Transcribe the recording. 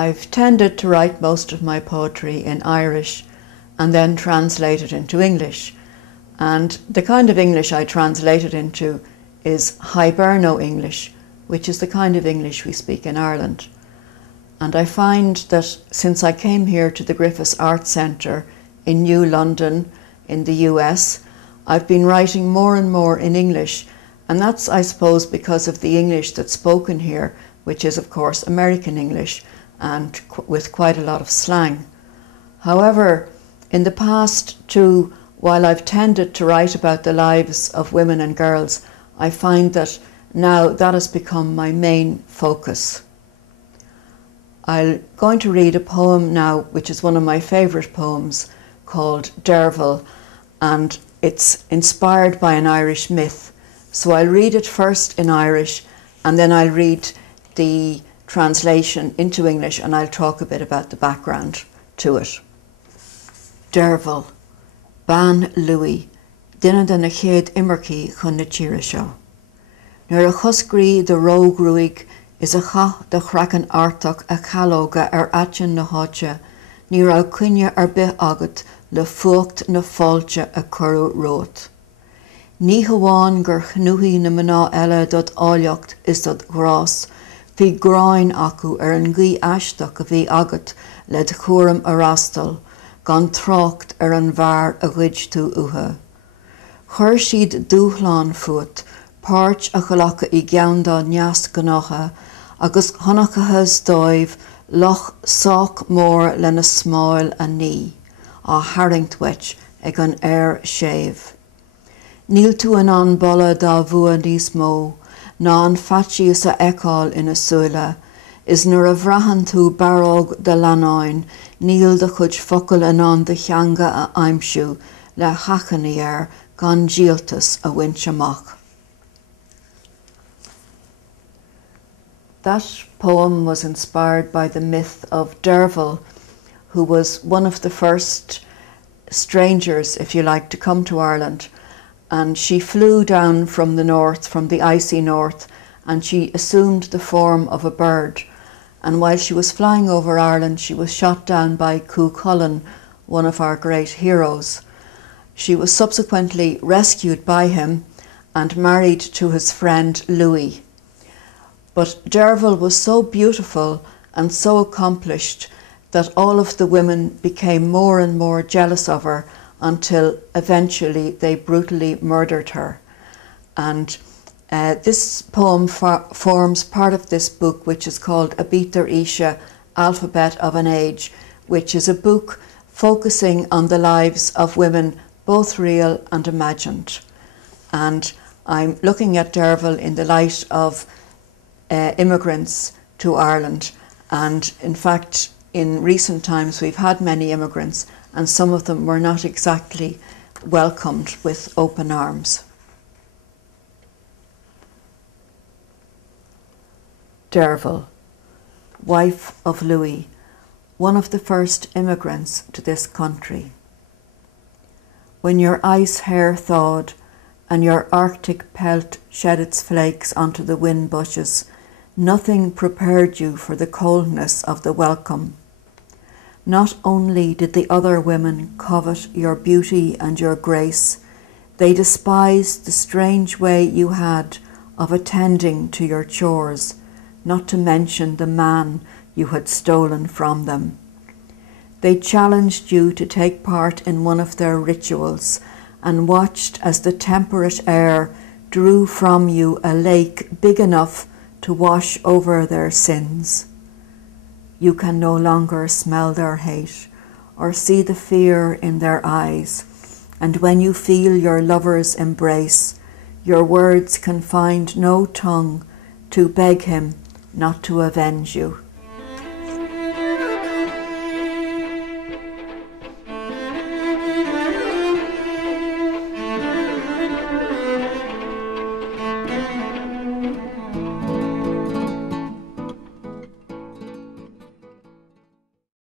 I've tended to write most of my poetry in Irish and then translate it into English. And the kind of English I translate it into is Hiberno English, which is the kind of English we speak in Ireland. And I find that since I came here to the Griffis Art Center in New London in the US, I've been writing more and more in English, and that's, I suppose, because of the English that's spoken here, which is, of course, American English, and with quite a lot of slang. However, in the past too, while I've tended to write about the lives of women and girls, I find that now that has become my main focus. I'm going to read a poem now, which is one of my favourite poems, called Derbforghail, and it's inspired by an Irish myth. So I'll read it first in Irish, and then I'll read the translation into English, and I'll talk a bit about the background to it. Derbforghail, Ban Louis, Dinne den na chéad imircí chun na tíre seo. Nuair a choscrí de rógrúig is a cha de chracan artach a chalóga atjin na háte, ní rá cuine bith agat le fuacht na fáilte a curú rót. Ní hamháin gur chnúthaí na mná eile dod áilleacht is dod grás, bhí gráin acu an gcaoi aisteach a bhí agat le de chuairim a rastal, gan trácht an bhar a gcuid tú uthe. Chuir siad dúchláin fuat, páirt a chalacha I gceanndá neas gnácha, agus chonachachas dóibh loch sách mór le na smáil a ní, á haringtweit ag an air séimh. Níl tú an bolla dá bhua níos mó, ná an fattíos a eáil ina súile, is nuair a bhreathan tú baróg de lanáin, níl de chud focail an de cheanga a aimsiú le chachanna ar gan díaltas a bhaint amach. That poem was inspired by the myth of Derbforghail, who was one of the first strangers, if you like, to come to Ireland. And she flew down from the north, from the icy north, and she assumed the form of a bird. And while she was flying over Ireland, she was shot down by Cú Chulainn, one of our great heroes. She was subsequently rescued by him and married to his friend Louis. But Derbforghail was so beautiful and so accomplished that all of the women became more and more jealous of her until eventually they brutally murdered her. And this poem forms part of this book, which is called Aibitir Aoise, Alphabet of an Age, which is a book focusing on the lives of women, both real and imagined. And I'm looking at Derbforghail in the light of immigrants to Ireland, and in fact in recent times we've had many immigrants, and some of them were not exactly welcomed with open arms. Derbforghail, wife of Louis, one of the first immigrants to this country. When your ice hair thawed and your Arctic pelt shed its flakes onto the wind bushes, nothing prepared you for the coldness of the welcome. Not only did the other women covet your beauty and your grace, they despised the strange way you had of attending to your chores, not to mention the man you had stolen from them. They challenged you to take part in one of their rituals and watched as the temperate air drew from you a lake big enough to wash over their sins. You can no longer smell their hate or see the fear in their eyes, and when you feel your lover's embrace, your words can find no tongue to beg him not to avenge you.